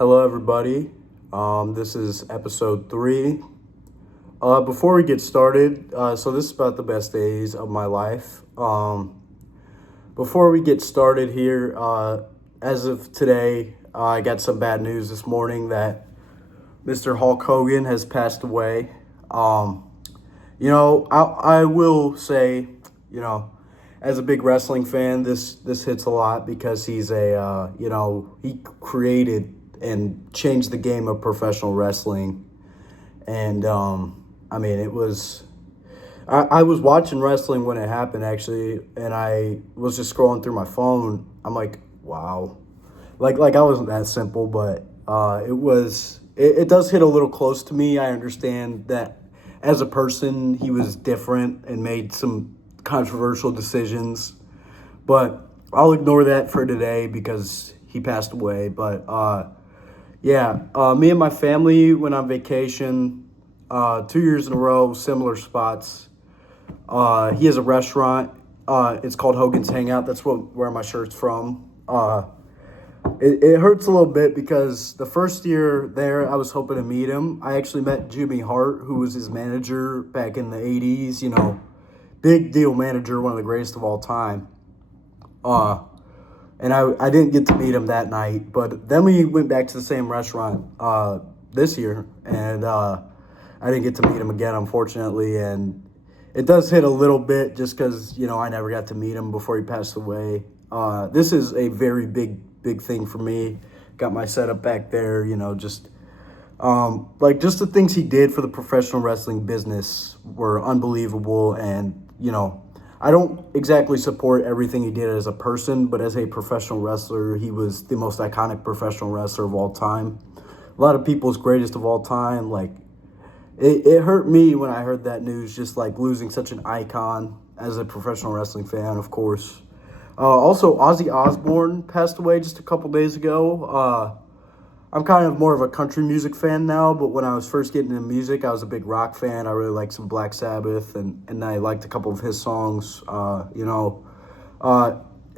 Hello, everybody. This is episode 3. Before we get started, so this is about the best days of my life. Before we get started here, as of today, I got some bad news this morning that Mr. Hulk Hogan has passed away. I will say, as a big wrestling fan, this hits a lot because he's he created and changed the game of professional wrestling. And it was I was watching wrestling when it happened actually, and I was just scrolling through my phone. I'm like, wow, like I wasn't that simple, but it does hit a little close to me. I understand that as a person, he was different and made some controversial decisions, but I'll ignore that for today because he passed away. But me and my family went on vacation 2 years in a row, similar spots. He has a restaurant. It's called Hogan's Hangout. That's where my shirt's from. It hurts a little bit because the first year there, I was hoping to meet him. I actually met Jimmy Hart, who was his manager back in the 80s, big deal manager, one of the greatest of all time. And I didn't get to meet him that night, but then we went back to the same restaurant this year, and I didn't get to meet him again, unfortunately, and it does hit a little bit just because, I never got to meet him before he passed away. This is a very big thing for me. Got my setup back there, just the things he did for the professional wrestling business were unbelievable. And, I don't exactly support everything he did as a person, but as a professional wrestler, he was the most iconic professional wrestler of all time. A lot of people's greatest of all time. It hurt me when I heard that news, just losing such an icon as a professional wrestling fan, of course. Also, Ozzy Osbourne passed away just a couple days ago. I'm kind of more of a country music fan now, but when I was first getting into music, I was a big rock fan. I really liked some Black Sabbath, and I liked a couple of his songs.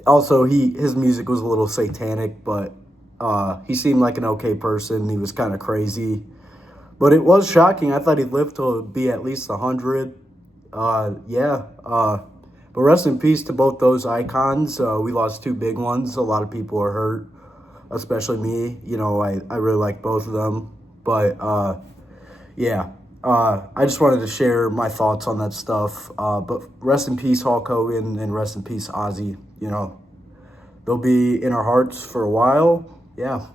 Also, his music was a little satanic, but he seemed like an okay person. He was kind of crazy. But it was shocking. I thought he'd live to be at least 100. But rest in peace to both those icons. We lost two big ones. A lot of people are hurt, especially me. I really like both of them. But, I just wanted to share my thoughts on that stuff. But rest in peace, Hulk Hogan, and rest in peace, Ozzy. They'll be in our hearts for a while. Yeah.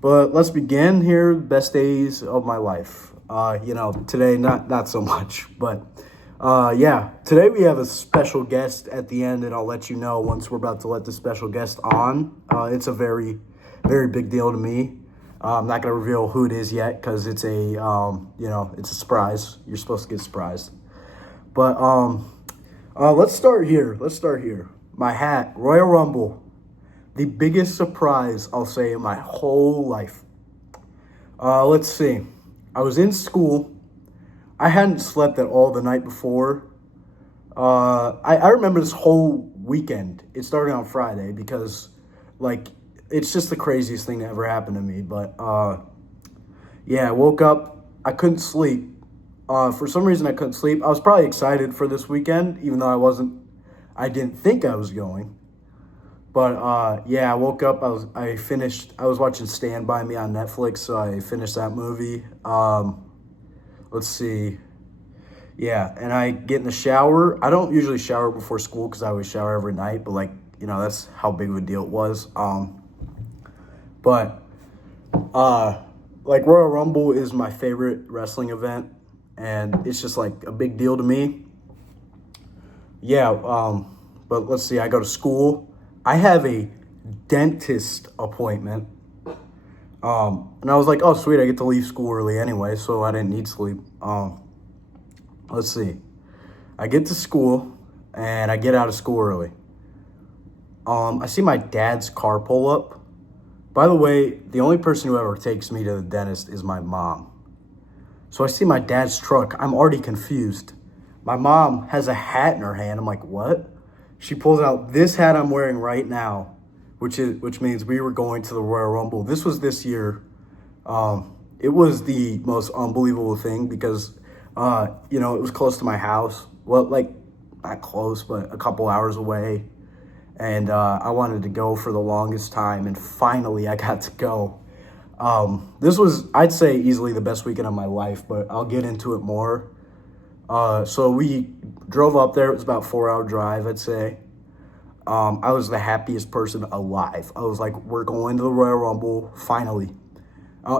But let's begin here. Best days of my life. Today, not so much. But, today we have a special guest at the end, and I'll let you know once we're about to let the special guest on. It's a very, very big deal to me. I'm not going to reveal who it is yet because it's it's a surprise. You're supposed to get surprised. But let's start here. My hat, Royal Rumble. The biggest surprise, I'll say, in my whole life. Let's see. I was in school. I hadn't slept at all the night before. I remember this whole weekend. It started on Friday because, it's just the craziest thing that ever happened to me. But, I woke up. I couldn't sleep. For some reason, I couldn't sleep. I was probably excited for this weekend, even though I didn't think I was going. But, I woke up. I was watching Stand By Me on Netflix, so I finished that movie. Let's see. Yeah, and I get in the shower. I don't usually shower before school because I always shower every night, but that's how big of a deal it was. Royal Rumble is my favorite wrestling event, and it's just a big deal to me. Yeah, but let's see. I go to school. I have a dentist appointment. And I was like, oh, sweet, I get to leave school early anyway, so I didn't need sleep. Let's see. I get to school, and I get out of school early. I see my dad's car pull up. By the way, the only person who ever takes me to the dentist is my mom. So I see my dad's truck. I'm already confused. My mom has a hat in her hand. I'm like, what? She pulls out this hat I'm wearing right now, which means we were going to the Royal Rumble. This was this year. It was the most unbelievable thing because, it was close to my house. Well, like, not close, but a couple hours away. And I wanted to go for the longest time, and finally I got to go. This was, I'd say, easily the best weekend of my life, but I'll get into it more. So we drove up there. It was about a 4-hour drive, I'd say. I was the happiest person alive. I was like, we're going to the Royal Rumble, finally.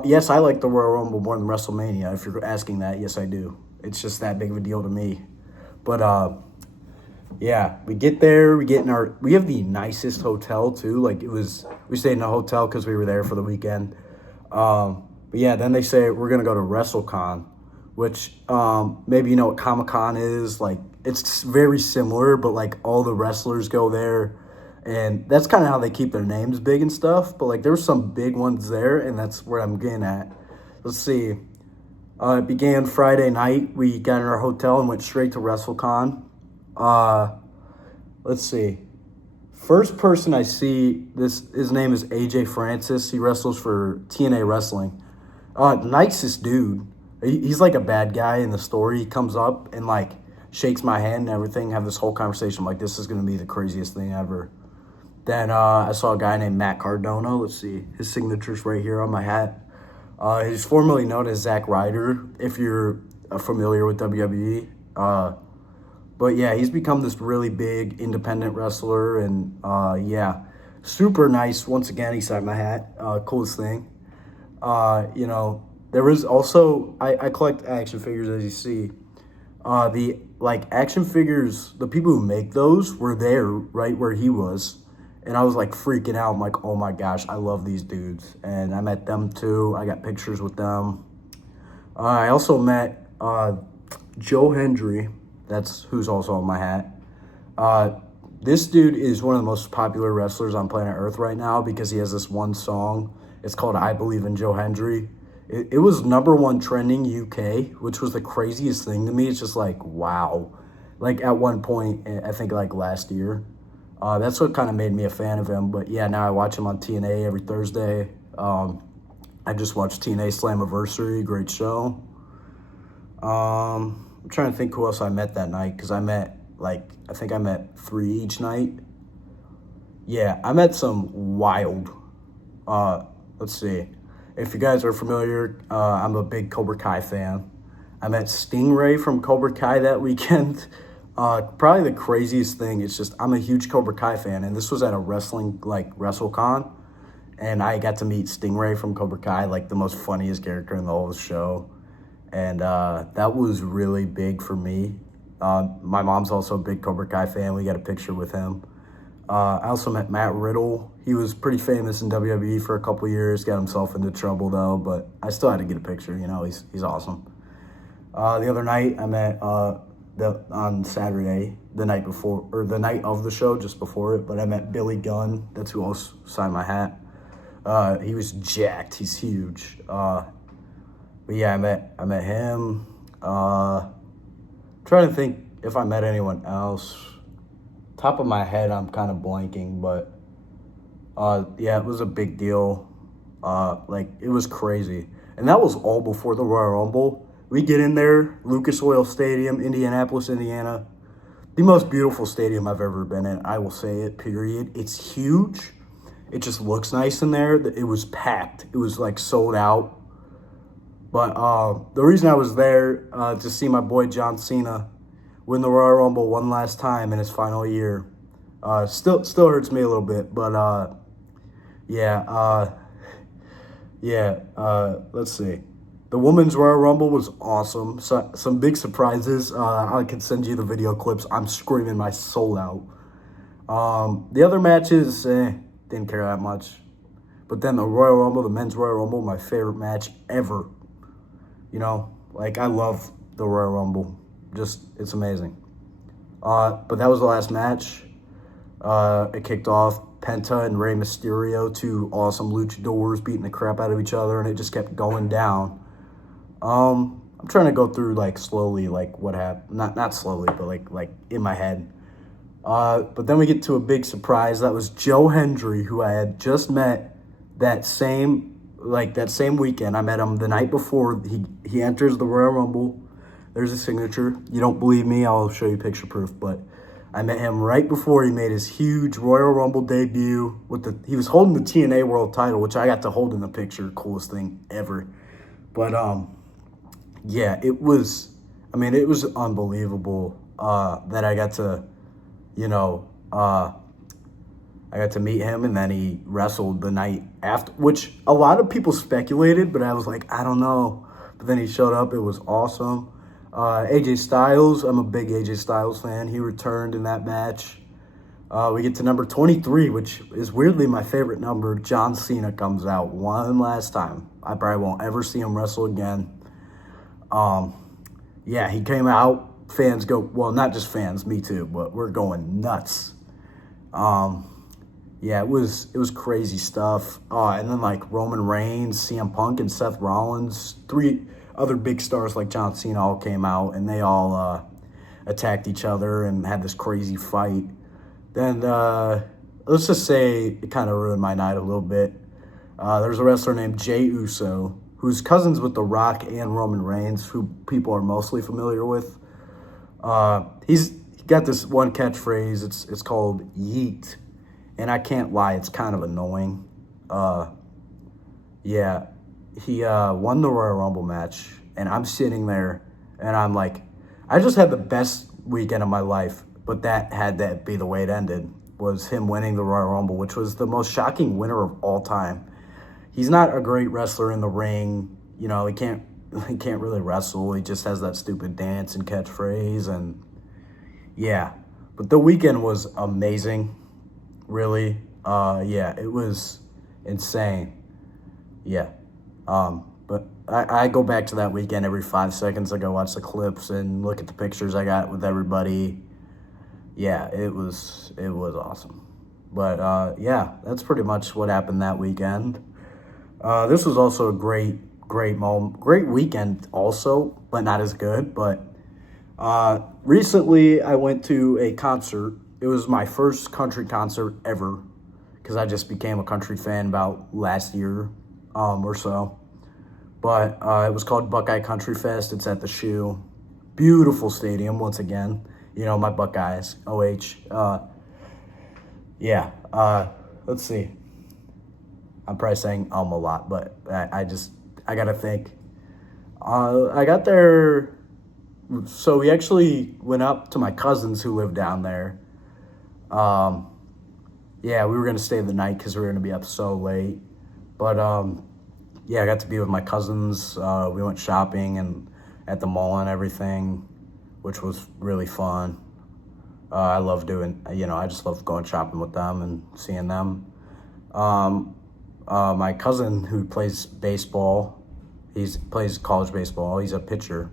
Yes, I like the Royal Rumble more than WrestleMania. If you're asking that, yes, I do. It's just that big of a deal to me. But, yeah, we get there. We have the nicest hotel, too. Like, we stayed in a hotel because we were there for the weekend. But, yeah, then they say we're going to go to WrestleCon, which maybe you know what Comic-Con is. Like, it's very similar, but, like, all the wrestlers go there. And that's kind of how they keep their names big and stuff. But, like, there's some big ones there, and that's where I'm getting at. Let's see. It began Friday night. We got in our hotel and went straight to WrestleCon. Let's see. First person I see, his name is AJ Francis. He wrestles for TNA Wrestling. Nicest dude. He's like a bad guy in the story. He comes up and, like, shakes my hand and everything. Have this whole conversation. I'm like, this is going to be the craziest thing ever. Then I saw a guy named Matt Cardona. Let's see. His signature's right here on my hat. He's formerly known as Zack Ryder, if you're familiar with WWE. But, yeah, he's become this really big independent wrestler. And, yeah, super nice. Once again, he signed my hat. Coolest thing. There was also, I collect action figures, as you see. The action figures, the people who make those were there right where he was. And I was, like, freaking out. I'm like, oh, my gosh, I love these dudes. And I met them, too. I got pictures with them. I also met Joe Hendry. That's who's also on my hat. This dude is one of the most popular wrestlers on planet Earth right now because he has this one song. It's called I Believe in Joe Hendry. It was #1 trending UK, which was the craziest thing to me. It's just like, wow. Like, at one point, I think, like, last year. That's what kind of made me a fan of him. But, yeah, now I watch him on TNA every Thursday. I just watched TNA Slammiversary. Great show. I'm trying to think who else I met that night because I think I met 3 each night. Yeah, I met some wild. Let's see. If you guys are familiar, I'm a big Cobra Kai fan. I met Stingray from Cobra Kai that weekend. Probably the craziest thing is just I'm a huge Cobra Kai fan, and this was at a wrestling, like, WrestleCon, and I got to meet Stingray from Cobra Kai, like, the most funniest character in the whole show, and that was really big for me. My mom's also a big Cobra Kai fan. We got a picture with him. I also met Matt Riddle. He was pretty famous in WWE for a couple years, got himself into trouble, though, but I still had to get a picture. He's awesome. The other night, I met... on Saturday, the night before, or the night of the show, just before it, but I met Billy Gunn. That's who else signed my hat. He was jacked. He's huge. But yeah, I met him. Trying to think if I met anyone else. Top of my head, I'm kind of blanking, but yeah, it was a big deal. It was crazy. And that was all before the Royal Rumble. We get in there, Lucas Oil Stadium, Indianapolis, Indiana. The most beautiful stadium I've ever been in. I will say it, period. It's huge. It just looks nice in there. It was packed. It was, like, sold out. But the reason I was there to see my boy John Cena win the Royal Rumble one last time in his final year. Still hurts me a little bit, but let's see. The Women's Royal Rumble was awesome. So, some big surprises. I can send you the video clips. I'm screaming my soul out. The other matches, didn't care that much. But then the Royal Rumble, the Men's Royal Rumble, my favorite match ever. I love the Royal Rumble. It's amazing. But that was the last match. It kicked off Penta and Rey Mysterio, 2 awesome luchadors beating the crap out of each other, and it just kept going down. I'm trying to go through, slowly, what happened. Not slowly, but, in my head. But then we get to a big surprise. That was Joe Hendry, who I had just met that same weekend. I met him the night before he enters the Royal Rumble. There's a signature. You don't believe me? I'll show you picture proof. But I met him right before he made his huge Royal Rumble debut. He was holding the TNA World Title, which I got to hold in the picture. Coolest thing ever. But yeah, it was. I mean, it was unbelievable that I got to, you know, I got to meet him, and then he wrestled the night after, which a lot of people speculated, but I was like, I don't know. But then he showed up. It was awesome. AJ Styles, I'm a big AJ Styles fan. He returned in that match. We get to number 23, which is weirdly my favorite number. John Cena comes out one last time. I probably won't ever see him wrestle again. Yeah, he came out. Fans go, well, not just fans, me too, but we're going nuts. Yeah, it was crazy stuff. And then like Roman Reigns, CM Punk, and Seth Rollins, 3 other big stars like John Cena all came out, and they all attacked each other and had this crazy fight. Then let's just say it kind of ruined my night a little bit. There's a wrestler named Jey Uso, who's cousins with The Rock and Roman Reigns, who people are mostly familiar with. He's got this one catchphrase. It's called yeet. And I can't lie, it's kind of annoying. Yeah, he won the Royal Rumble match, and I'm sitting there, and I'm like, I just had the best weekend of my life, but that had to be the way it ended, was him winning the Royal Rumble, which was the most shocking winner of all time. He's not a great wrestler in the ring. You know, he can't really wrestle. He just has that stupid dance and catchphrase, and yeah. But the weekend was amazing. Really, yeah, it was insane. Yeah, but I go back to that weekend every 5 seconds. I go watch the clips and look at the pictures I got with everybody. Yeah, it was awesome. But yeah, that's pretty much what happened that weekend. This was also a great moment, great weekend also, but not as good. But recently I went to a concert. It was my first country concert ever, because I just became a country fan about last year or so. But it was called Buckeye Country Fest. It's at the Shoe. Beautiful stadium, once again. You know, my Buckeyes, OH. Yeah, let's see. I'm probably saying a lot, but I got to think. I got there, so we actually went up to my cousins who live down there. Yeah, we were going to stay the night because we were going to be up so late. But, yeah, I got to be with my cousins. We went shopping and at the mall and everything, which was really fun. I love doing, I just love going shopping with them and seeing them. My cousin who plays baseball, plays college baseball. He's a pitcher.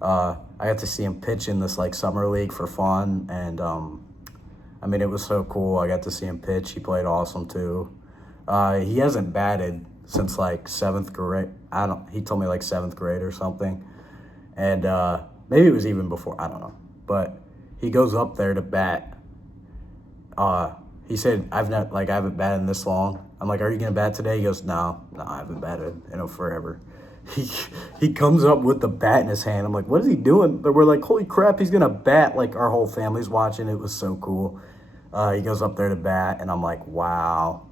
I got to see him pitch in this like summer league for fun, and I mean, it was so cool. I got to see him pitch. He played awesome too. He hasn't batted since like 7th grade. He told me like 7th grade or something. And maybe it was even before, I don't know. But he goes up there to bat. He said, I haven't batted in this long. I'm like, are you gonna bat today? He goes, no, I haven't batted forever. He comes up with the bat in his hand. I'm like, what is he doing? But we're like, holy crap, he's gonna bat. Like, our whole family's watching. It was so cool. He goes up there to bat, and I'm like, wow.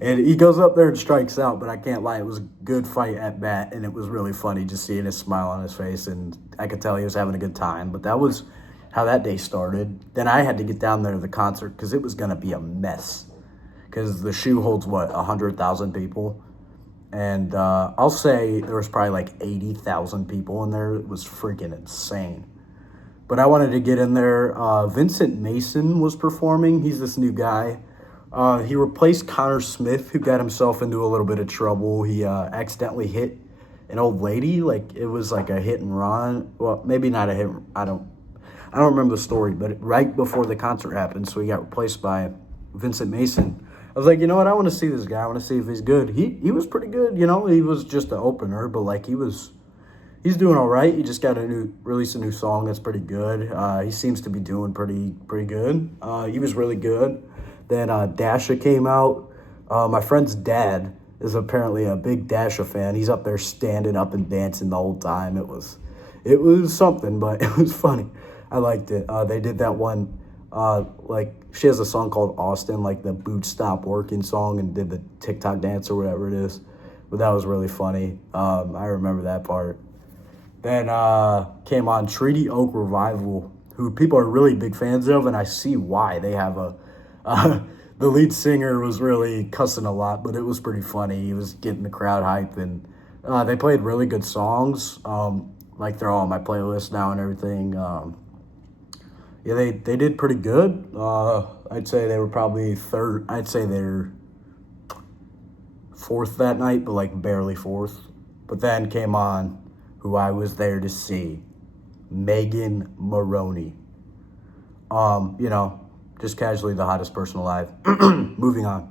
And he goes up there and strikes out, but I can't lie, it was a good fight at bat, and it was really funny just seeing his smile on his face, and I could tell he was having a good time. But that was how that day started. Then I had to get down there to the concert because it was going to be a mess, because the Shoe holds, 100,000 people? And I'll say there was probably like 80,000 people in there. It was freaking insane. But I wanted to get in there. Vincent Mason was performing. He's this new guy. He replaced Connor Smith, who got himself into a little bit of trouble. He accidentally hit an old lady. Like, it was like a hit and run. Well, maybe not a hit. I don't remember the story, but right before the concert happened, so he got replaced by Vincent Mason. I was like, you know what? I want to see this guy. I want to see if he's good. He was pretty good. He was just an opener, but like he was he's doing all right. He just got released a new song that's pretty good. He seems to be doing pretty good. He was really good. Then Dasha came out. My friend's dad is apparently a big Dasha fan. He's up there standing up and dancing the whole time. It was something, but it was funny. I liked it. They did that one. Like she has a song called Austin, like the boot stop working song, and did the TikTok dance or whatever it is. But that was really funny. I remember that part. Then came on Treaty Oak Revival, who people are really big fans of, and I see why. They have the lead singer was really cussing a lot, but it was pretty funny. He was getting the crowd hyped, and they played really good songs. Like they're all on my playlist now and everything. Yeah, they did pretty good. I'd say they were probably third. I'd say they're fourth that night, but like barely fourth. But then came on who I was there to see, Megan Maroney. You know, just casually the hottest person alive. Moving on.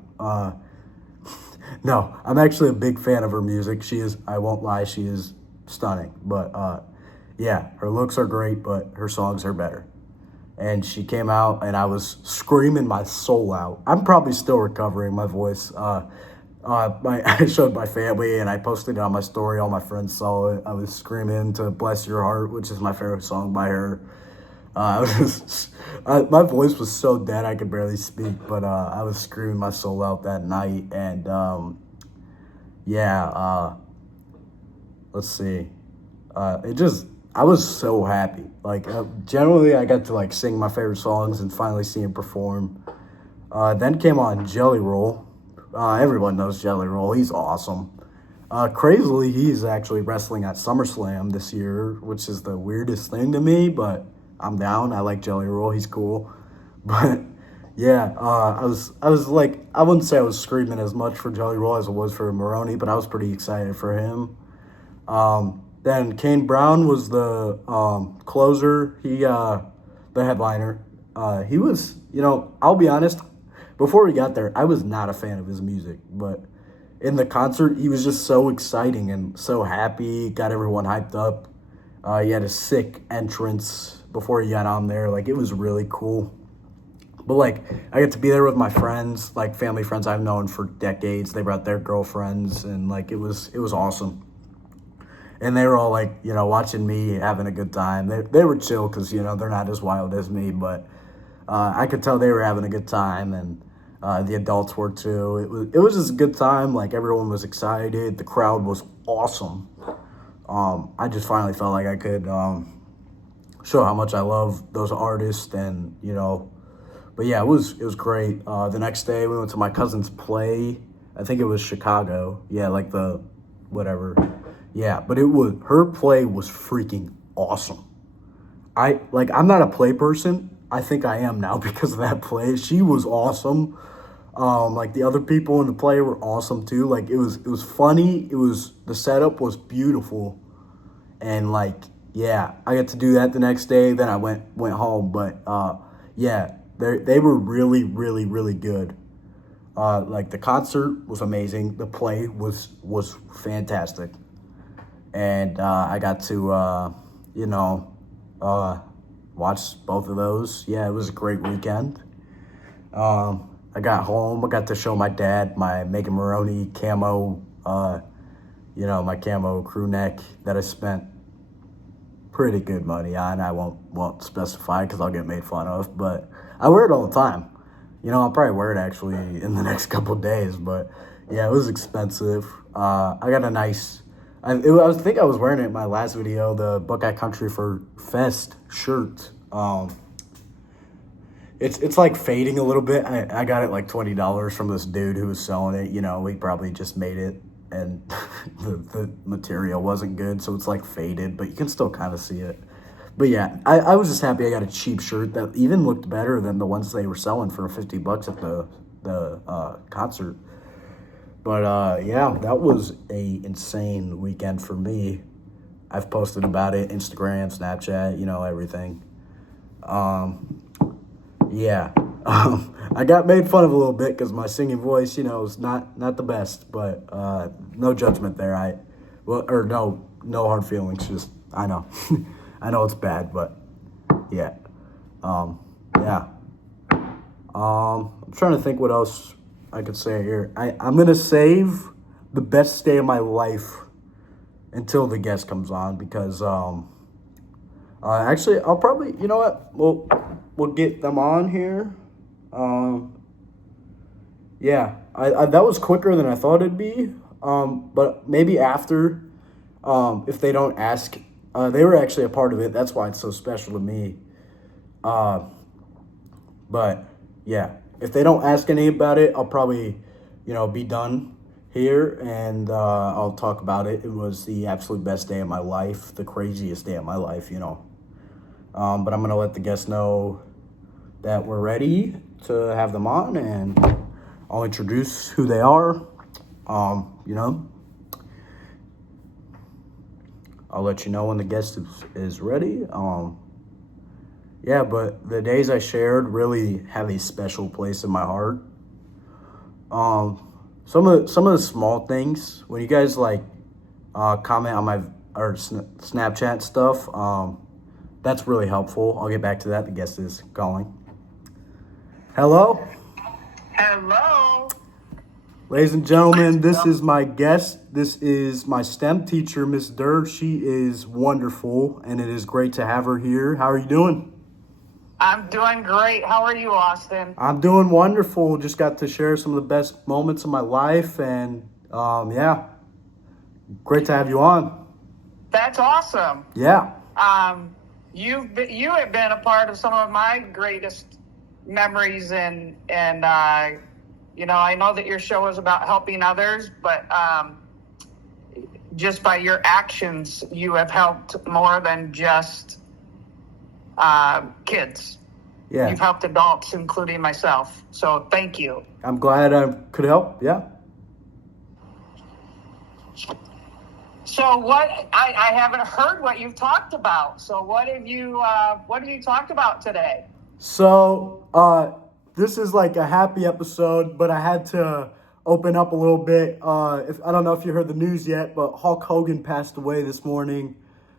No, I'm actually a big fan of her music. I won't lie, she is stunning. But yeah, her looks are great, but her songs are better. And she came out, and I was screaming my soul out. I'm probably still recovering my voice. I showed my family, and I posted it on my story. All my friends saw it. I was screaming to "Bless Your Heart," which is my favorite song by her. My voice was so dead I could barely speak, but I was screaming my soul out that night. And yeah, let's see. I was so happy. Like generally, I got to like sing my favorite songs and finally see him perform. Then came on Jelly Roll. Everyone knows Jelly Roll. He's awesome. Crazily, he's actually wrestling at SummerSlam this year, which is the weirdest thing to me, but I'm down. I like Jelly Roll. He's cool. But yeah, I was like, I wouldn't say I was screaming as much for Jelly Roll as I was for Maroney, but I was pretty excited for him. Then Kane Brown was the closer. The headliner. He was, I'll be honest, before we got there, I was not a fan of his music, but in the concert, he was just so exciting and so happy, got everyone hyped up. He had a sick entrance before he got on there. Like, it was really cool. But, like, I get to be there with my friends, like, family friends I've known for decades. They brought their girlfriends, and, like, it was awesome. And they were all, like, watching me having a good time. They were chill because, they're not as wild as me, but I could tell they were having a good time, and the adults were too. It was just a good time. Like, everyone was excited. The crowd was awesome. I just finally felt like I could show how much I love those artists, and but yeah, it was great. The next day we went to my cousin's play. I think it was Chicago. Yeah, like the whatever. Yeah, but her play was freaking awesome. I'm not a play person. I think I am now because of that play. She was awesome. Like the other people in the play were awesome too. Like it was funny. The setup was beautiful, and like yeah, I got to do that the next day. Then I went home, but yeah, they were really really really good. Like the concert was amazing. The play was fantastic, and I got to watch both of those. Yeah, it was a great weekend. I got home. I got to show my dad my Megan Maroney camo, my camo crew neck that I spent pretty good money on. I won't specify because I'll get made fun of, but I wear it all the time. I'll probably wear it actually in the next couple of days, but yeah, it was expensive. I got a nice, I think I was wearing it in my last video, the Buckeye Country for Fest shirt. It's like fading a little bit. I got it like $20 from this dude who was selling it. He probably just made it, and the material wasn't good, so it's like faded, but you can still kind of see it. But yeah, I was just happy I got a cheap shirt that even looked better than the ones they were selling for $50 at the concert. But yeah, that was a insane weekend for me. I've posted about it, Instagram, Snapchat, everything. Yeah, I got made fun of a little bit because my singing voice, is not the best, but no judgment there. No no hard feelings. Just I know, I know it's bad, but yeah, yeah. I'm trying to think what else I could say here. I'm gonna save the best day of my life until the guest comes on because actually I'll probably you know what we'll get them on here. Yeah, I that was quicker than I thought it'd be. But maybe after, if they don't ask, they were actually a part of it. That's why it's so special to me. Uh, but yeah, if they don't ask any about it, I'll probably, be done here and I'll talk about it. It was the absolute best day of my life, the craziest day of my life. But I'm gonna let the guests know that we're ready to have them on, and I'll introduce who they are. I'll let you know when the guest is ready. Yeah, but the days I shared really have a special place in my heart. Some of the small things when you guys comment on my Snapchat stuff, that's really helpful. I'll get back to that. The guest is calling. Hello. Hello. Ladies and gentlemen, this is my guest. This is my STEM teacher, Ms.Derr. She is wonderful, and it is great to have her here. How are you doing? I'm doing great. How are you, Austin? I'm doing wonderful. Just got to share some of the best moments of my life, and yeah, great to have you on. That's awesome. Yeah. You have been a part of some of my greatest memories, and I know that your show is about helping others, but just by your actions, you have helped more than just kids. Yeah. You've helped adults, including myself. So thank you. I'm glad I could help. Yeah. So what I haven't heard what you've talked about. So what have you talked about today? So this is like a happy episode, but I had to open up a little bit. I don't know if you heard the news yet, but Hulk Hogan passed away this morning,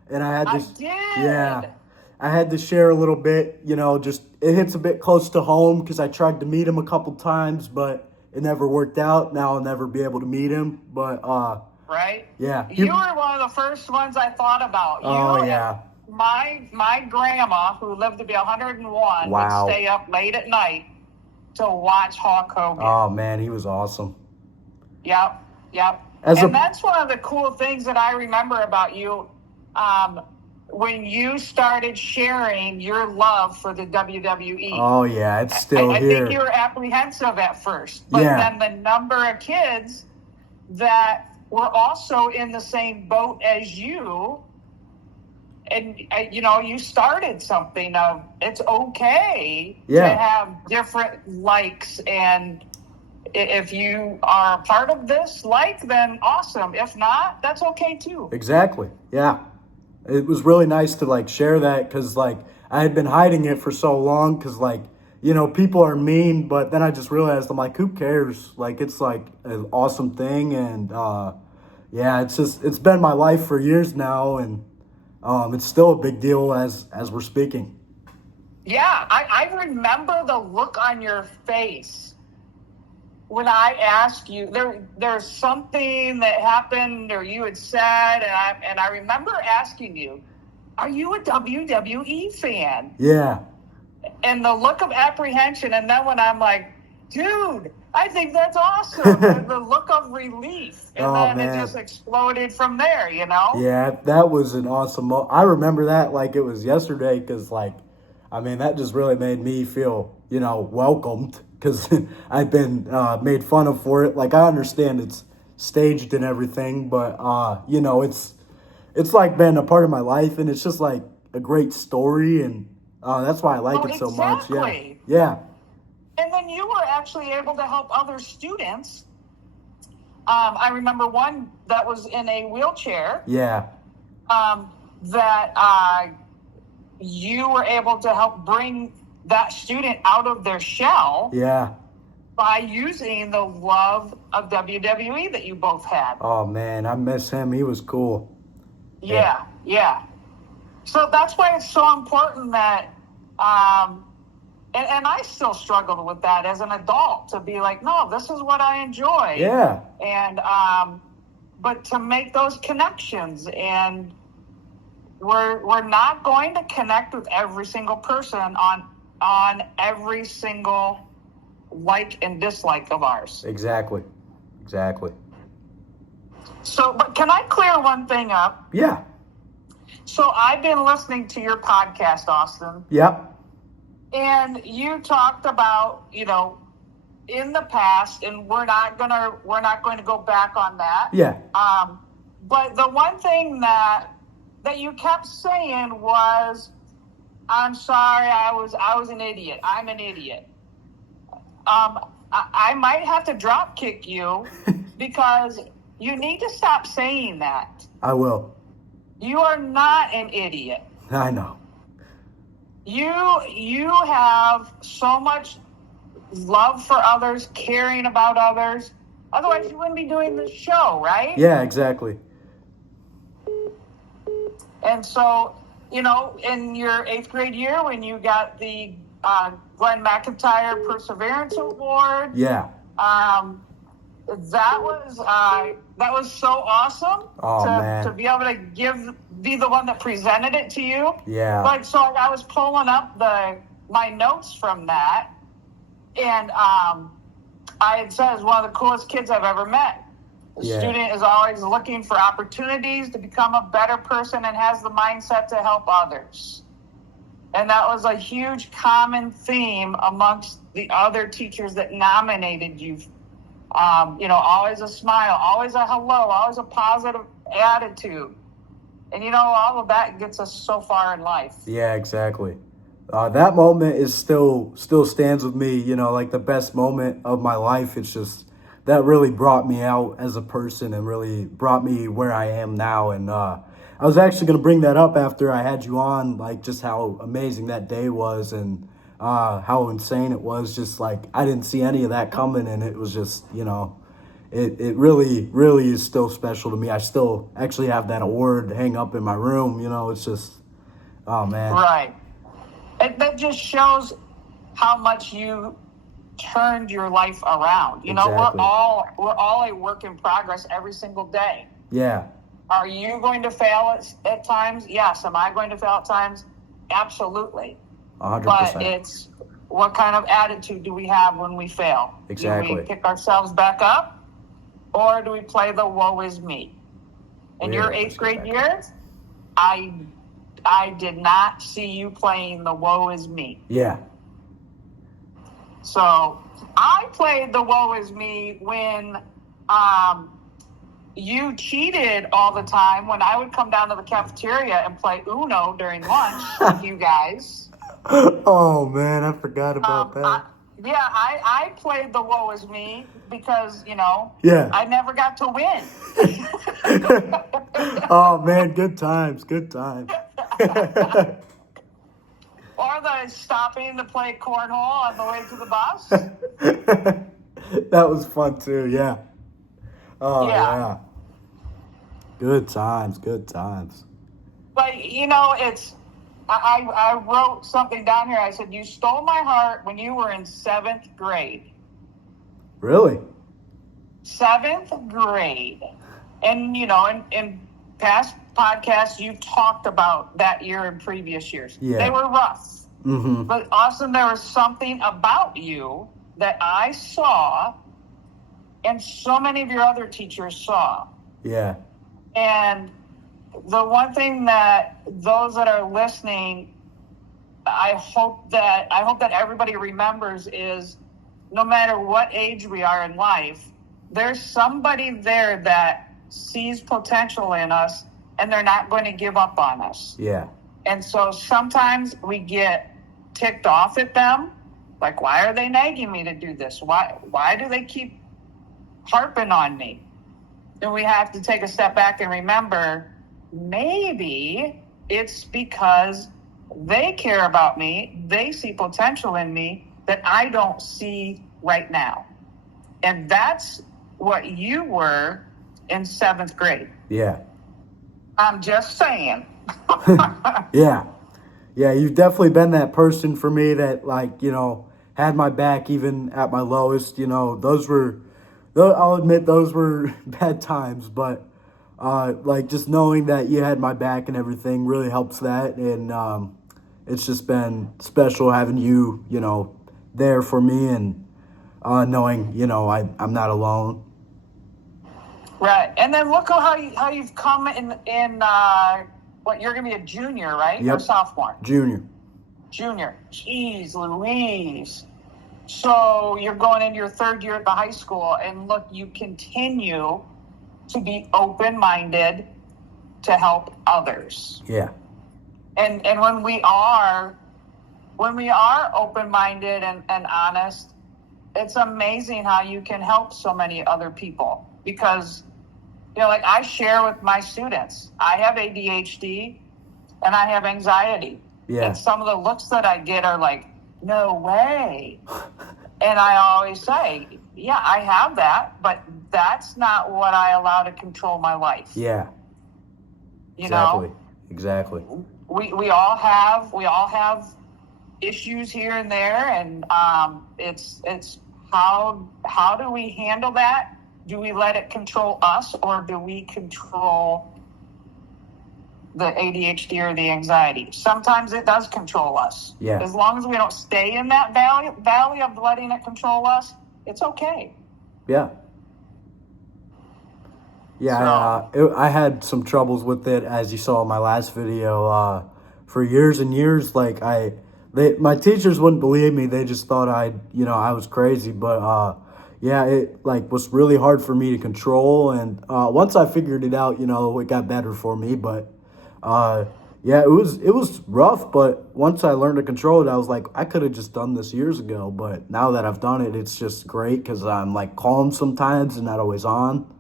and I did. Yeah, I had to share a little bit. Just it hits a bit close to home because I tried to meet him a couple times, but it never worked out. Now I'll never be able to meet him, but right? Yeah, you were one of the first ones I thought about. Yeah. My grandma, who lived to be 101, Wow. would stay up late at night to watch Hulk Hogan. Oh man, he was awesome. Yep. That's one of the cool things that I remember about you. When you started sharing your love for the WWE. Oh yeah, it's still I here. think you were apprehensive at first, but then the number of kids that were also in the same boat as you, and you started something of it's okay to have different likes, and if you are a part of this then awesome. If not, that's okay too. Exactly. Yeah. It was really nice to share that because I had been hiding it for so long because people are mean, but then I just realized I'm who cares? It's an awesome thing, and yeah, it's been my life for years now, and it's still a big deal as we're speaking. Yeah, I remember the look on your face when I asked you. There's something that happened or you had said, and I remember asking you, "Are you a WWE fan?" Yeah. And the look of apprehension, and then when I'm like, "Dude, I think that's awesome," the look of relief, and then it just exploded from there. Yeah, that was an awesome I remember that like it was yesterday because that just really made me feel welcomed. Because I've been made fun of for it. I understand it's staged and everything, but it's been a part of my life, and it's just a great story, and that's why I like it so much. Yeah. And then you were actually able to help other students. I remember one that was in a wheelchair. Yeah. That you were able to help bring that student out of their shell. Yeah. By using the love of WWE that you both had. Oh man, I miss him. He was cool. Yeah. So that's why it's so important that, and I still struggle with that as an adult, to be like, no, this is what I enjoy. Yeah. And, but to make those connections, and we're not going to connect with every single person on every single like and dislike of ours. Exactly. So, but can I clear one thing up? Yeah. So I've been listening to your podcast, Austin. Yep. And you talked about, in the past, and we're not going to go back on that. Yeah. But the one thing that you kept saying was, I'm sorry, I was an idiot. I'm an idiot. I might have to drop kick you because you need to stop saying that. I will. You are not an idiot. I know. You have so much love for others, caring about others. Otherwise, you wouldn't be doing this show, right? Yeah, exactly. And so, in your 8th grade year, when you got the Glenn McIntyre Perseverance Award, yeah, that was so awesome. Man. To be able to be the one that presented it to you. Yeah. But so I was pulling up my notes from that, and I had said it's one of the coolest kids I've ever met. The student is always looking for opportunities to become a better person and has the mindset to help others. And that was a huge common theme amongst the other teachers that nominated you. Always a smile, always a hello, always a positive attitude. And, all of that gets us so far in life. Yeah, exactly. That moment is still stands with me, like the best moment of my life. It's just, that really brought me out as a person and really brought me where I am now. And I was actually going to bring that up after I had you on, like just how amazing that day was and how insane it was. Just like, I didn't see any of that coming, and it was just, it really, really is still special to me. I still actually have that award hang up in my room. It's just, oh man. Right. That just shows how much you turned your life around. Exactly. We're all a work in progress every single day. Yeah. Are you going to fail at times? Yes. Am I going to fail at times? Absolutely. 100%. But it's what kind of attitude do we have when we fail? Exactly. Do we pick ourselves back up, or do we play the woe is me? In your 8th grade year, I did not see you playing the woe is me. Yeah. So I played the woe is me when you cheated all the time when I would come down to the cafeteria and play Uno during lunch with you guys. Oh, man, I forgot about that. I played the woe is me because, I never got to win. Oh, man, good times. Or the stopping to play cornhole on the way to the bus. That was fun too, yeah. Oh, yeah. Good times. But, it's... I wrote something down here. I said, you stole my heart when you were in 7th grade. Really? 7th grade. And, in past podcasts, you've talked about that year and previous years. Yeah. They were rough. Mm-hmm. But, Austin, there was something about you that I saw and so many of your other teachers saw. Yeah. And the one thing that those that are listening, I hope that everybody remembers is, no matter what age we are in life, there's somebody there that sees potential in us, and they're not going to give up on us. Yeah. And so sometimes we get ticked off at them, like, why are they nagging me to do this? Why do they keep harping on me? And we have to take a step back and remember, maybe it's because they care about me. They see potential in me that I don't see right now. And that's what you were in 7th grade. Yeah. I'm just saying. Yeah. Yeah, you've definitely been that person for me that, like, had my back even at my lowest. I'll admit those were bad times, but like just knowing that you had my back and everything really helps that. And it's just been special having you, there for me, and knowing, I'm not alone. Right. And then look at how you've come in what, you're going to be a junior, right? Yep. Or sophomore? Junior. Jeez Louise. So you're going into your third year at the high school, and look, you continue to be open-minded to help others. Yeah. And when we are open-minded and honest, it's amazing how you can help so many other people. Because, like I share with my students, I have ADHD and I have anxiety. Yeah. And some of the looks that I get are like, no way. And I always say, yeah, I have that, but that's not what I allow to control my life. Yeah. You know? Exactly. We all have issues here and there, and it's how do we handle that? Do we let it control us, or do we control the ADHD or the anxiety? Sometimes it does control us. Yeah. As long as we don't stay in that valley of letting it control us, it's okay. Yeah. Yeah, so, I had some troubles with it, as you saw in my last video. For years and years, like my teachers wouldn't believe me. They just thought I was crazy. But yeah, it like was really hard for me to control. And once I figured it out, it got better for me. But yeah, it was rough. But once I learned to control it, I was like, I could have just done this years ago. But now that I've done it, it's just great because I'm like calm sometimes and not always on.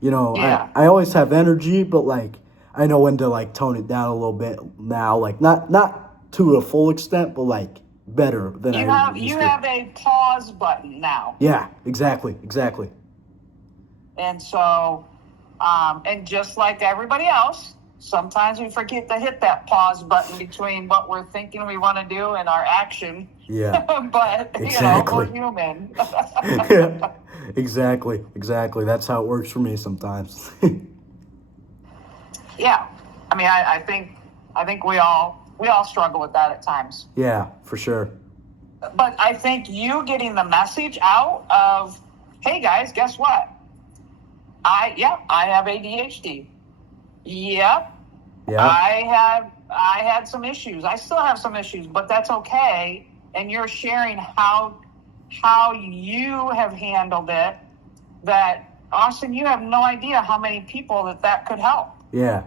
Yeah. I always have energy, but like I know when to like tone it down a little bit now. Like not to a full extent, but like better than I used to. You have a pause button now. Yeah, exactly. And so, and just like everybody else, sometimes we forget to hit that pause button between what we're thinking we want to do and our action. Yeah. But exactly. We're human. Yeah. Exactly. That's how it works for me sometimes. Yeah. I mean, I think we all struggle with that at times. Yeah, for sure. But I think you getting the message out of, hey guys, guess what? I have ADHD. Yep. Yeah. I had some issues. I still have some issues, but that's okay. And you're sharing how you have handled it, that, Austin, you have no idea how many people that could help. Yeah.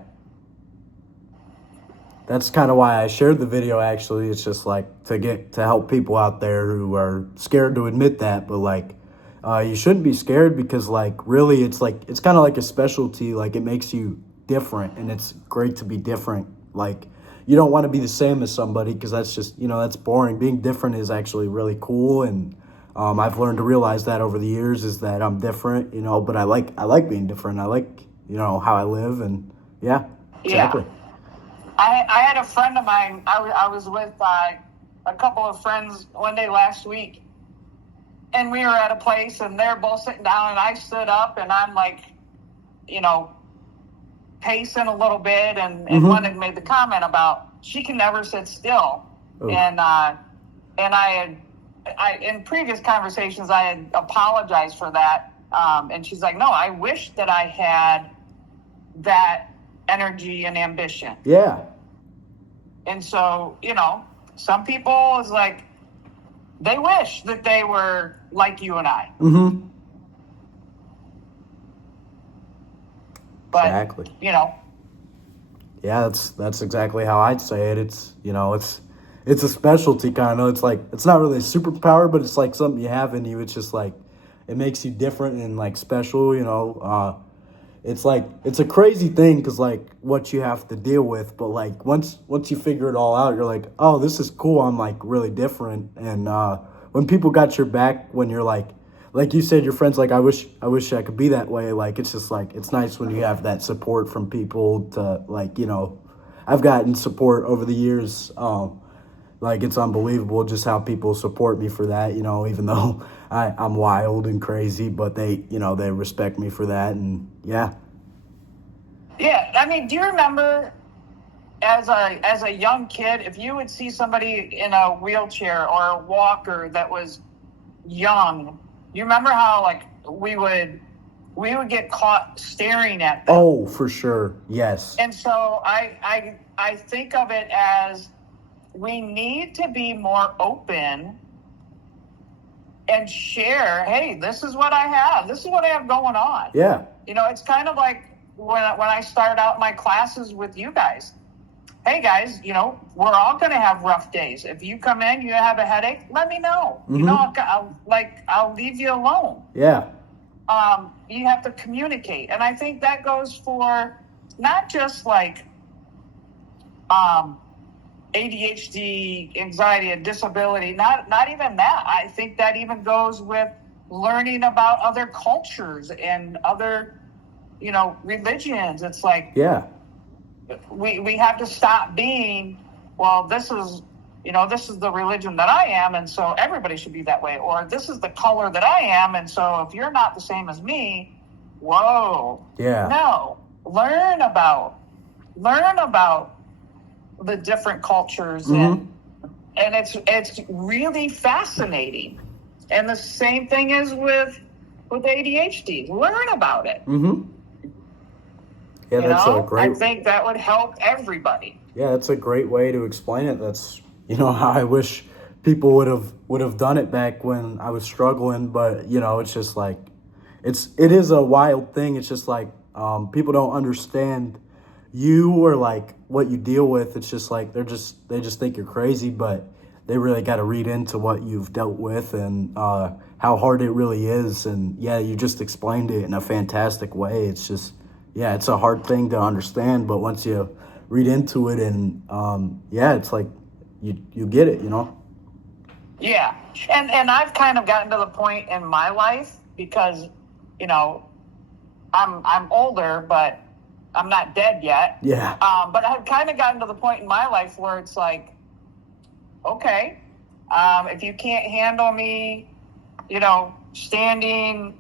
That's kind of why I shared the video, actually. It's just like to help people out there who are scared to admit that, but like you shouldn't be scared, because like really it's kind of like a specialty. Like it makes you different, and it's great to be different. Like you don't want to be the same as somebody, because that's just, that's boring. Being different is actually really cool, and I've learned to realize that over the years, is that I'm different, but I like being different. I like, how I live, and yeah, exactly. Yeah. I had a friend of mine, I was with a couple of friends one day last week, and we were at a place, and they're both sitting down, and I stood up, and I'm like, pacing a little bit, and one had made the comment about she can never sit still. Ooh. And I in previous conversations I had apologized for that, and she's like, no, I wish that I had that energy and ambition. Yeah. And so, some people is like, they wish that they were like you and I. Mm-hmm. But, exactly. Yeah, that's exactly how I'd say it. It's, it's a specialty kind of. It's like, it's not really a superpower, but it's like something you have in you. It's just like, it makes you different and like special, It's like, it's a crazy thing, because like what you have to deal with, but like once you figure it all out, you're like, oh, this is cool. I'm like really different. And when people got your back, when you're like like you said, your friends, like, I wish I could be that way. Like, it's just like, it's nice when you have that support from people to, like, I've gotten support over the years. Like, it's unbelievable just how people support me for that, even though I'm wild and crazy, but they respect me for that. And yeah. Yeah. I mean, do you remember as a young kid, if you would see somebody in a wheelchair or a walker that was young, you remember how like we would get caught staring at them? Oh, for sure. Yes. And so I think of it as we need to be more open and share, hey, this is what I have. This is what I have going on. Yeah. It's kind of like when I start out my classes with you guys. Hey guys, we're all going to have rough days. If you come in, you have a headache, let me know. Mm-hmm. I'll leave you alone. Yeah. You have to communicate. And I think that goes for not just like ADHD, anxiety, and disability. Not even that. I think that even goes with learning about other cultures and other, religions. It's like, yeah, we have to stop being, well, this is the religion that I am, and so everybody should be that way. Or this is the color that I am, and so if you're not the same as me, whoa. Yeah. No. Learn about the different cultures, mm-hmm. and it's really fascinating. And the same thing is with ADHD. Learn about it. Mm-hmm. Yeah, a great. I think that would help everybody. Yeah, that's a great way to explain it. That's how I wish people would have done it back when I was struggling. But it's just like it is a wild thing. It's just like people don't understand you or like what you deal with. It's just like they just think you're crazy, but they really got to read into what you've dealt with and how hard it really is. And yeah, you just explained it in a fantastic way. It's just. Yeah, it's a hard thing to understand, but once you read into it and it's like you get it, Yeah, and I've kind of gotten to the point in my life because, I'm older, but I'm not dead yet. Yeah. But I've kind of gotten to the point in my life where it's like, okay, if you can't handle me, standing.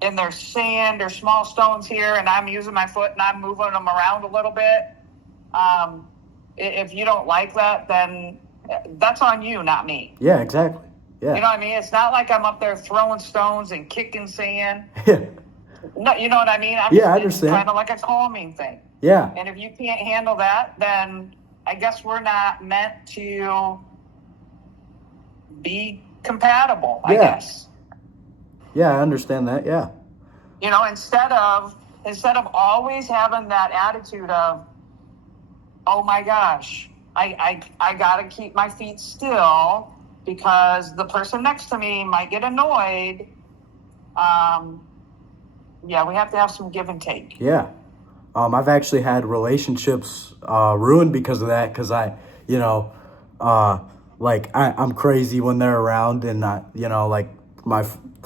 And there's sand or small stones here, and I'm using my foot and I'm moving them around a little bit. If you don't like that, then that's on you, not me. Yeah, exactly. Yeah. You know what I mean? It's not like I'm up there throwing stones and kicking sand. Yeah. No, you know what I mean? I understand. It's kind of like a calming thing. Yeah. And if you can't handle that, then I guess we're not meant to be compatible, I guess. Yeah, I understand that. Yeah. Instead of always having that attitude of, oh my gosh, I got to keep my feet still because the person next to me might get annoyed. We have to have some give and take. Yeah. I've actually had relationships ruined because of that. Because I'm crazy when they're around, and like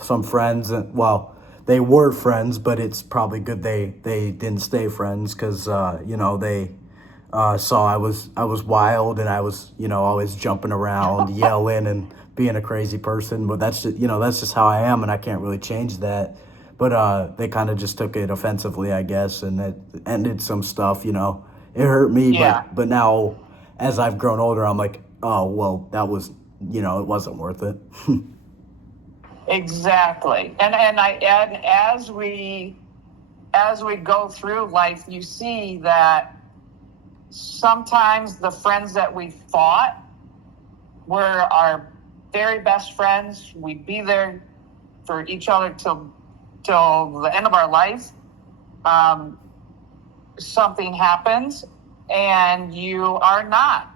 some friends, and well, they were friends, but it's probably good they didn't stay friends because they saw I was wild and I was always jumping around, yelling and being a crazy person. But that's just how I am, and I can't really change that. But they kind of just took it offensively, I guess, and it ended some stuff. It hurt me, yeah. but now as I've grown older, I'm like, oh well, that was it wasn't worth it. Exactly. And as we go through life, you see that sometimes the friends that we fought were our very best friends. We'd be there for each other till the end of our life. Something happens and you are not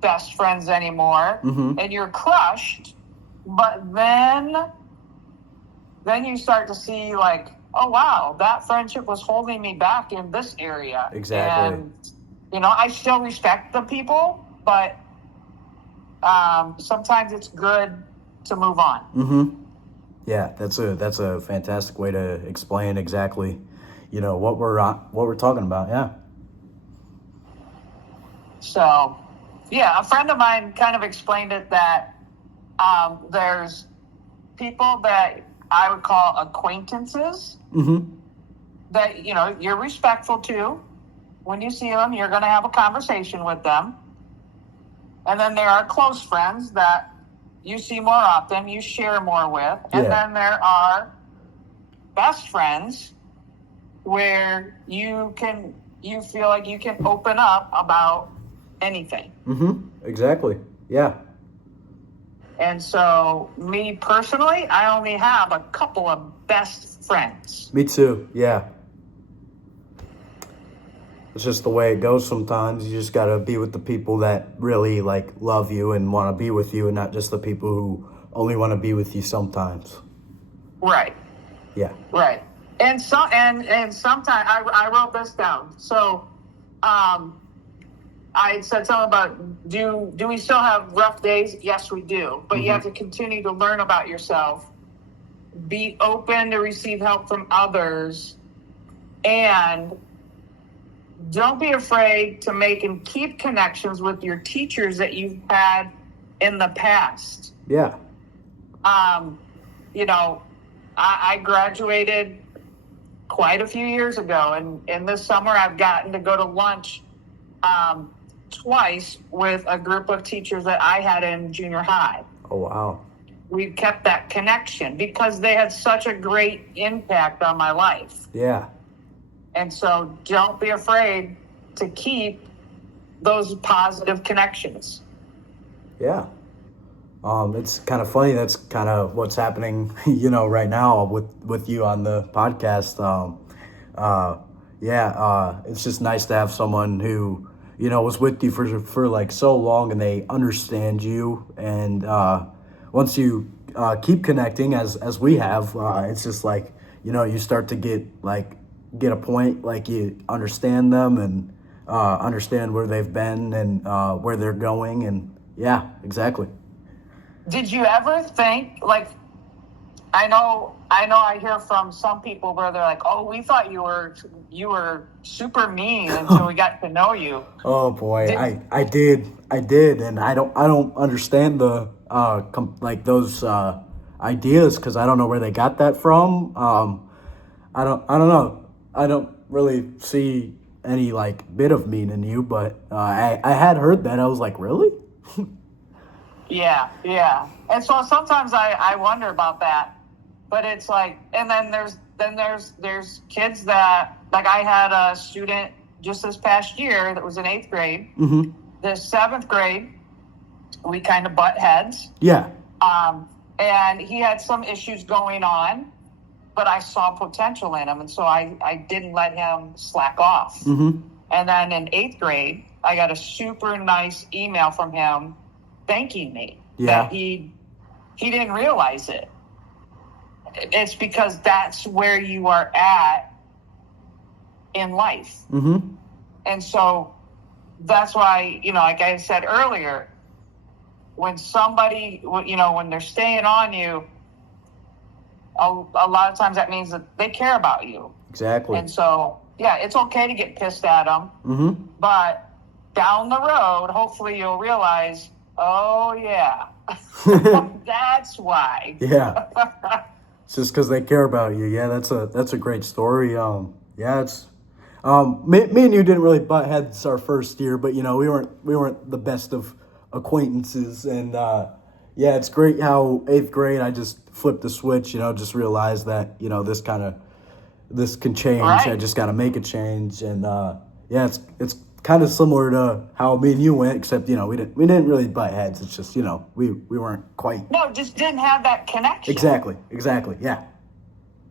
best friends anymore, mm-hmm. and you're crushed. But then you start to see like, oh wow, that friendship was holding me back in this area. Exactly. And I still respect the people, but sometimes it's good to move on. Mm-hmm. Yeah, that's a fantastic way to explain exactly, what we're talking about. Yeah. So, yeah, a friend of mine kind of explained it that there's people that I would call acquaintances Mm-hmm. that, you're respectful to. When you see them, you're going to have a conversation with them. And then there are close friends that you see more often, you share more with. And then there are best friends where you feel like you can open up about anything. Mm-hmm. Exactly. Yeah. And so, me personally, I only have a couple of best friends. Me too. Yeah. It's just the way it goes sometimes. You just got to be with the people that really love you and want to be with you, and not just the people who only want to be with you sometimes. Right. Yeah. Right. And sometimes I wrote this down. So I said something about do we still have rough days? Yes, we do. But you have to continue to learn about yourself. Be open to receive help from others, and don't be afraid to make and keep connections with your teachers that you've had in the past. Yeah. I graduated quite a few years ago, and this summer I've gotten to go to lunch twice with a group of teachers that I had in junior high. Oh, wow. We've kept that connection because they had such a great impact on my life. Yeah. And so don't be afraid to keep those positive connections. Yeah. It's kind of funny. That's kind of what's happening, right now with you on the podcast. It's just nice to have someone who, was with you for so long, and they understand you. And once you keep connecting as we have, it's just you start to get a point, you understand them and understand where they've been and where they're going. And yeah, exactly. Did you ever think, I know I hear from some people where they're like, oh, we thought you were super mean until we got to know you. Oh boy, I did, and I don't understand the those ideas, because I don't know where they got that from. I don't know. I don't really see any bit of mean in you, but I had heard that. I was like, really? Yeah. And so sometimes I wonder about that, but it's and then there's kids that, I had a student just this past year that was in 8th grade. Mm-hmm. The 7th grade, we kind of butt heads. Yeah. And he had some issues going on, but I saw potential in him, and so I didn't let him slack off. Mm-hmm. And then in 8th grade, I got a super nice email from him thanking me. Yeah. That he didn't realize it. It's because that's where you are at in life. Mm-hmm. And so that's why, like I said earlier, when somebody, when they're staying on you, a lot of times that means that they care about you. Exactly. And so, yeah, it's okay to get pissed at them. Mm-hmm. But down the road, hopefully you'll realize, oh, yeah, that's why. Yeah. It's just because they care about you. Yeah, that's a great story. It's me and you didn't really butt heads our first year, but we weren't the best of acquaintances. And it's great how 8th grade I just flipped the switch. Just realized that this can change. Right. I just got to make a change. And it's kind of similar to how me and you went, except we didn't really butt heads. It's just we weren't quite. No, just didn't have that connection. Exactly. Yeah.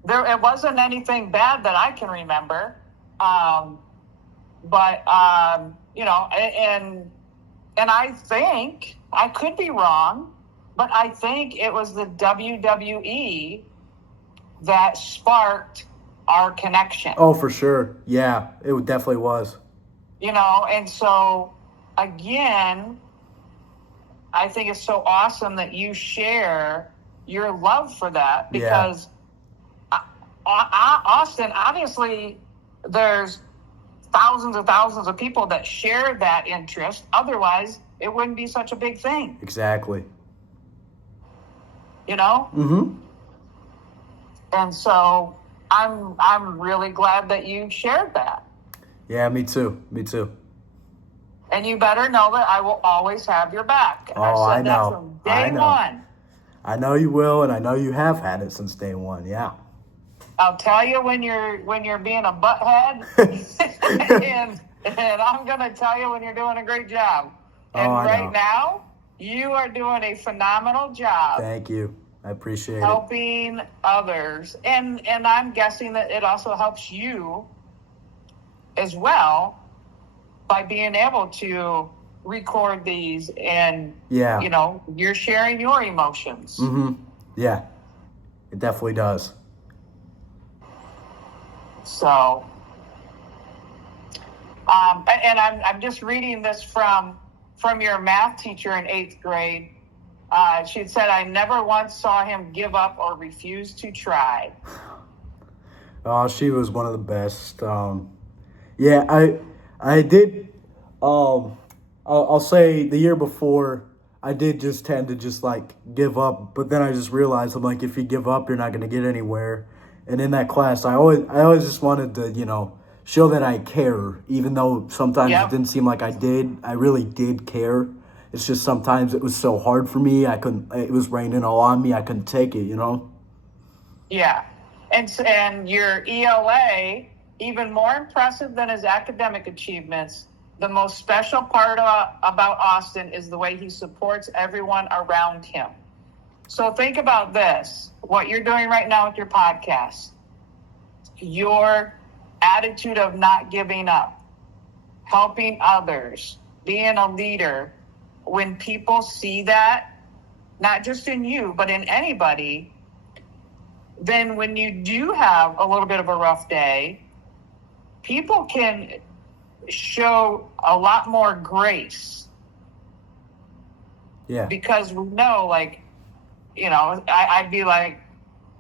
It wasn't anything bad that I can remember. And I think, I could be wrong, but I think it was the WWE that sparked our connection. Oh, for sure. Yeah, it definitely was. And so, again, I think it's so awesome that you share your love for that, because Austin, obviously, there's thousands of people that share that interest. Otherwise, it wouldn't be such a big thing. Exactly. You know? Mm-hmm. And so I'm really glad that you shared that. Yeah, me too. Me too. And you better know that I will always have your back. Oh, I've said I that know. from day one. I know you will, and I know you have had it since day one. Yeah. I'll tell you when you're being a butthead, and I'm gonna tell you when you're doing a great job. And right now, you are doing a phenomenal job. Thank you. I appreciate helping others, and I'm guessing that it also helps you as well by being able to record these, and you know, you're sharing your emotions. Mm-hmm. Yeah, it definitely does. So, and I'm just reading this from your math teacher in 8th grade. She had said, "I never once saw him give up or refuse to try." Oh, she was one of the best. Yeah, I did. I'll say the year before, I did just tend to just like give up, but then I just realized, I'm like, if you give up, you're not going to get anywhere. And in that class, I always just wanted to, you know, show that I care, even though sometimes it didn't seem like I did. I really did care. It's just sometimes it was so hard for me. It was raining all on me. I couldn't take it, you know? Yeah. And your ELA, even more impressive than his academic achievements, the most special part about Austin is the way he supports everyone around him. So think about this, what you're doing right now with your podcast, your attitude of not giving up, helping others, being a leader. When people see that, not just in you, but in anybody, then when you do have a little bit of a rough day, people can show a lot more grace. Yeah. Because we know, like, you know, I'd be like,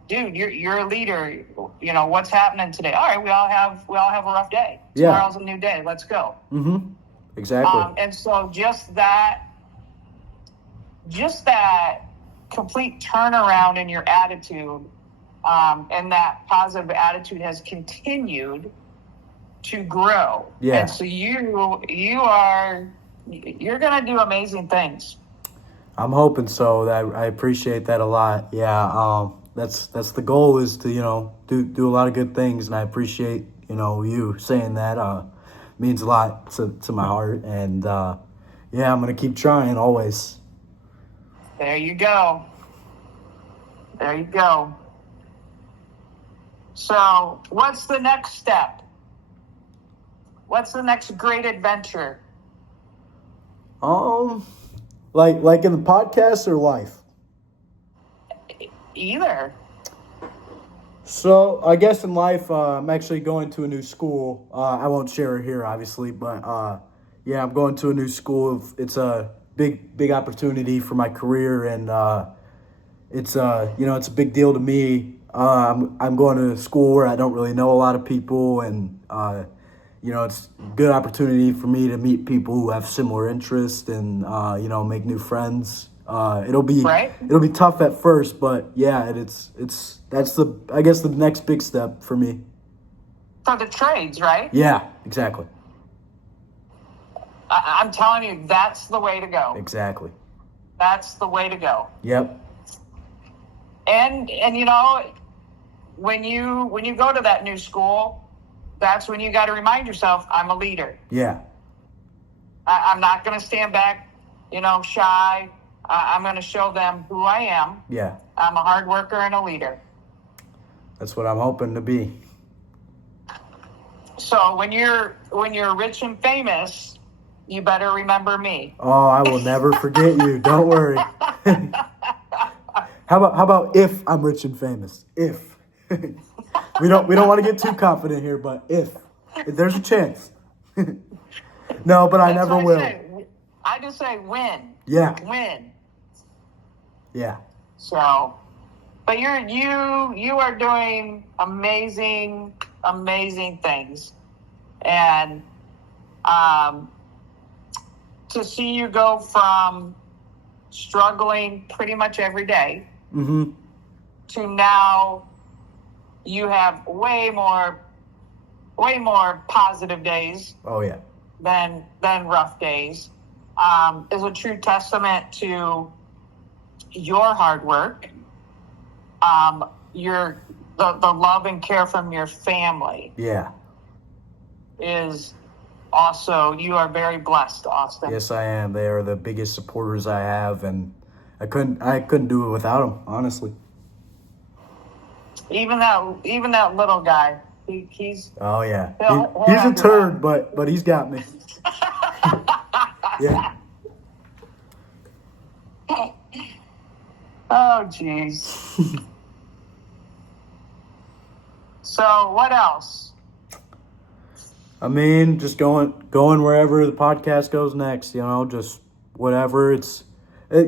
dude, you're a leader. You know, what's happening today? All right, we all have a rough day. Tomorrow's a new day. Let's go. Mm-hmm. Exactly. And so just that complete turnaround in your attitude, and that positive attitude has continued to grow. Yeah. And so you're going to do amazing things. I'm hoping so. I appreciate that a lot. Yeah. That's the goal, is to, you know, do a lot of good things. And I appreciate, you know, you saying that, means a lot to my heart. And, yeah, I'm going to keep trying always. There you go. There you go. So what's the next step? What's the next great adventure? Like in the podcast or life? Either. So I guess in life, I'm actually going to a new school. I won't share it here, obviously, but yeah, I'm going to a new school. It's a big opportunity for my career, and it's you know, it's a big deal to me. I'm going to a school where I don't really know a lot of people, and you know, it's a good opportunity for me to meet people who have similar interests, and you know, make new friends. It'll be tough at first, but yeah, that's I guess the next big step for me. For the trades, right? Yeah, exactly. I'm telling you, that's the way to go. Exactly. That's the way to go. Yep. And you know, when you go to that new school, that's when you got to remind yourself, I'm a leader. Yeah. I'm not going to stand back, you know, shy. I'm going to show them who I am. Yeah. I'm a hard worker and a leader. That's what I'm hoping to be. So when you're rich and famous, you better remember me. Oh, I will never forget you. Don't worry. How about if I'm rich and famous? If. we don't want to get too confident here, but if there's a chance. No, but I never will. I just say win. Yeah. Win. Yeah. So, but you are doing amazing things, and to see you go from struggling pretty much every day to now you have way more positive days. Oh yeah. Than rough days, is a true testament to your hard work, the love and care from your family. Yeah. Is also, you are very blessed, Austin. Yes, I am. They are the biggest supporters I have, and I couldn't do it without them, honestly. Even that little guy, he's. Oh yeah, he'll he's a turd, but he's got me. Yeah. Oh jeez. So what else? I mean, just going wherever the podcast goes next. Just whatever.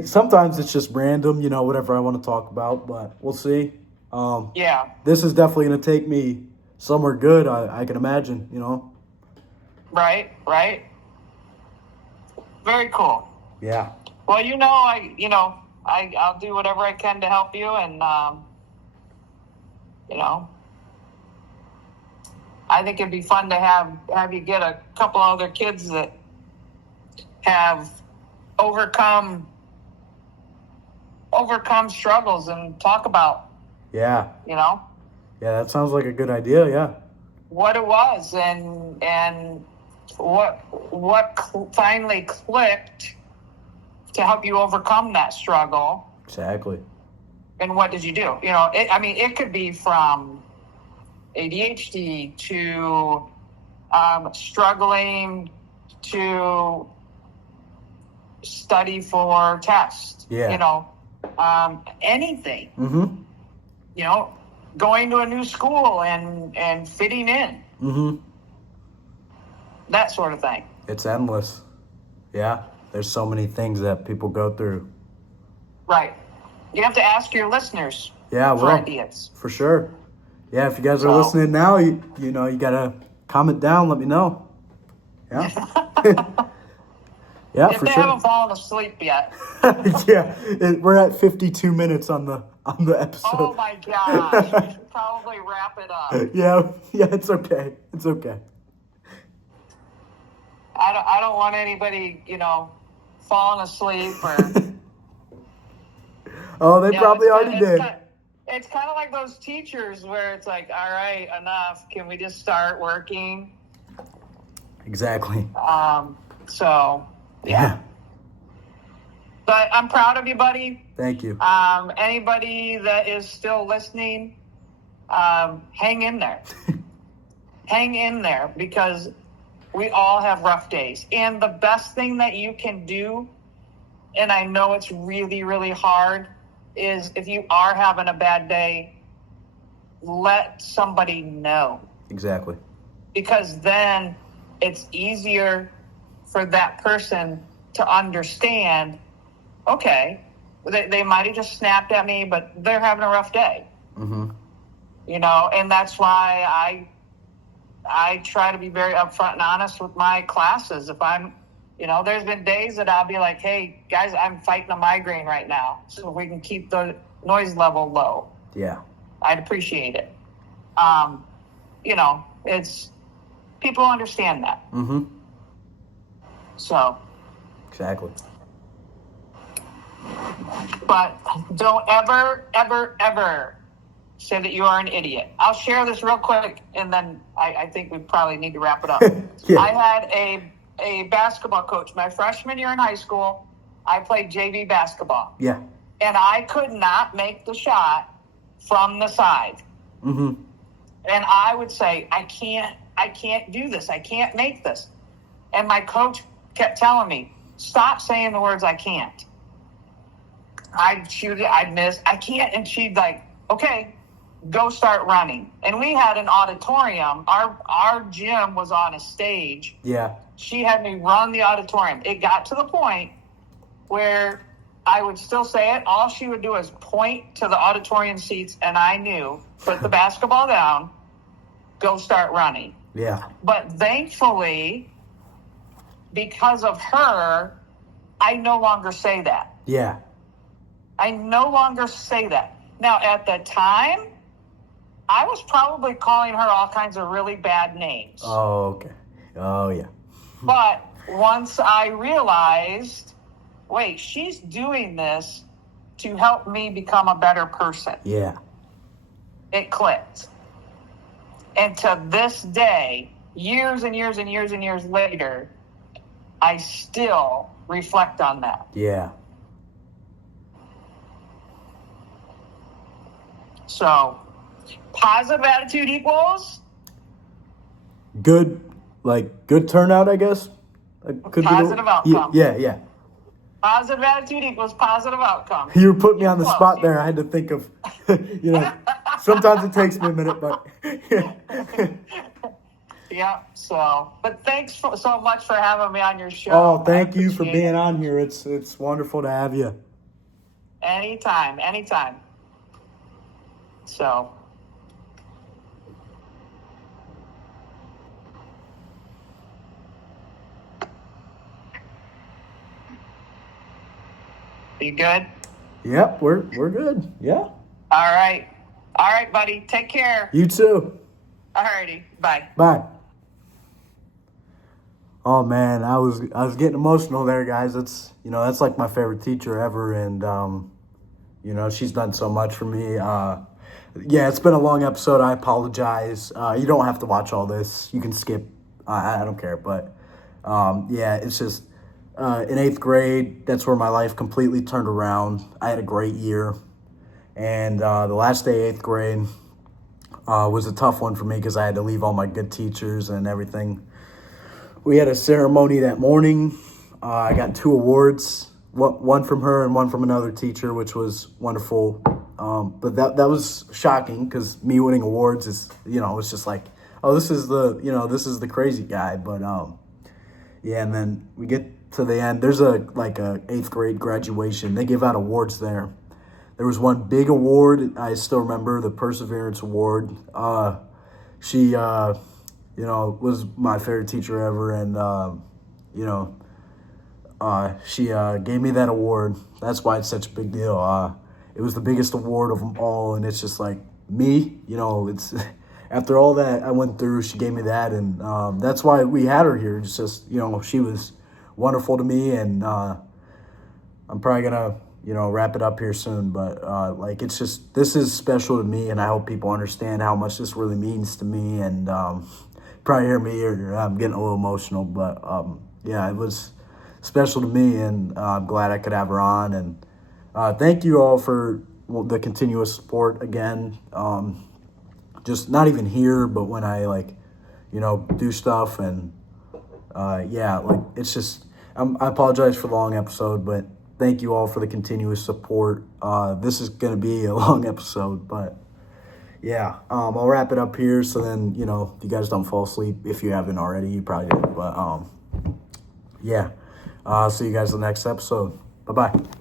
Sometimes it's just random. Whatever I want to talk about, but we'll see. Yeah. This is definitely going to take me somewhere good. I can imagine. Right. Very cool. Yeah. Well, I'll do whatever I can to help you, and I think it'd be fun to have you get a couple other kids that have overcome struggles and talk about. Yeah. Yeah, that sounds like a good idea. Yeah. What it was and what finally clicked to help you overcome that struggle. Exactly. And what did you do? It could be from ADHD to struggling to study for tests. Yeah. Anything. Mm-hmm. Going to a new school and fitting in. Mm-hmm. That sort of thing. It's endless. Yeah. There's so many things that people go through. Right. You have to ask your listeners for ideas. For sure. Yeah, if you guys are listening now, you gotta comment down, let me know. Yeah. Yeah, if for they sure. haven't fallen asleep yet. Yeah, we're at 52 minutes on the episode. Oh my gosh, we should probably wrap it up. Yeah, it's okay. It's okay. I don't want anybody, falling asleep or. Oh, they probably already did. It's kind of like those teachers where it's like, all right, enough. Can we just start working? Exactly. So, yeah. But I'm proud of you, buddy. Thank you. Anybody that is still listening, hang in there. Hang in there, because we all have rough days. And the best thing that you can do, and I know it's really, really hard, is if you are having a bad day, let somebody know. Exactly. Because then it's easier for that person to understand, okay, they might have just snapped at me, but they're having a rough day. Mm-hmm. And that's why I try to be very upfront and honest with my classes. If I'm, there's been days that I'll be like, hey, guys, I'm fighting a migraine right now, so we can keep the noise level low. Yeah. I'd appreciate it. It's, people understand that. Mm-hmm. So. Exactly. But don't ever say that you are an idiot. I'll share this real quick, and then I think we probably need to wrap it up. Yeah. I had a basketball coach. My freshman year in high school, I played JV basketball. Yeah. And I could not make the shot from the side. Mm-hmm. And I would say, I can't do this. I can't make this. And my coach kept telling me, stop saying the words, I can't. I'd shoot it, I'd miss, I can't. And she'd like, okay, go start running. And we had an auditorium. Our gym was on a stage. Yeah. She had me run the auditorium. It got to the point where I would still say it. All she would do is point to the auditorium seats, and I knew, put the basketball down, go start running. Yeah. But thankfully, because of her, I no longer say that. Yeah. I no longer say that. Now, at the time, I was probably calling her all kinds of really bad names. Oh, okay. Oh, yeah. But once I realized, wait, she's doing this to help me become a better person. Yeah. It clicked. And to this day, years and years and years and years later, I still reflect on that. Yeah. So, positive attitude equals good turnout, I guess. Positive outcome. Yeah. Positive attitude equals positive outcome. You put me on the spot there. I had to think of, sometimes it takes me a minute, but. Yeah, but thanks so much for having me on your show. Oh, thank you for being on here. It's wonderful to have you. Anytime. So. You good? Yep, we're good. Yeah. All right, buddy. Take care. You too. All righty. Bye. Bye. Oh man, I was getting emotional there, guys. That's like my favorite teacher ever, and she's done so much for me. Yeah, it's been a long episode. I apologize. You don't have to watch all this. You can skip. I don't care. But yeah, it's just in 8th grade. That's where my life completely turned around. I had a great year, and the last day of 8th grade was a tough one for me because I had to leave all my good teachers and everything. We had a ceremony that morning. I got 2 awards, one from her and one from another teacher, which was wonderful. But that was shocking because me winning awards is, it's just like, oh, this is the crazy guy. But yeah, and then we get to the end. There's a 8th grade graduation. They give out awards there. There was one big award. I still remember the Perseverance Award. She was my favorite teacher ever, and she gave me that award. That's why it's such a big deal. It was the biggest award of them all, and it's just like me. It's after all that I went through, she gave me that, and that's why we had her here. It's just she was wonderful to me, and I'm probably gonna wrap it up here soon. But it's just, this is special to me, and I hope people understand how much this really means to me. And probably hear me, or I'm getting a little emotional, but yeah, it was special to me, and I'm glad I could have her on. And thank you all for the continuous support again. Just not even here, but when I do stuff, and yeah, it's just, I apologize for the long episode, but thank you all for the continuous support. This is going to be a long episode, but yeah, I'll wrap it up here. So then, if you guys don't fall asleep, if you haven't already, you probably did. But yeah, see you guys in the next episode. Bye-bye.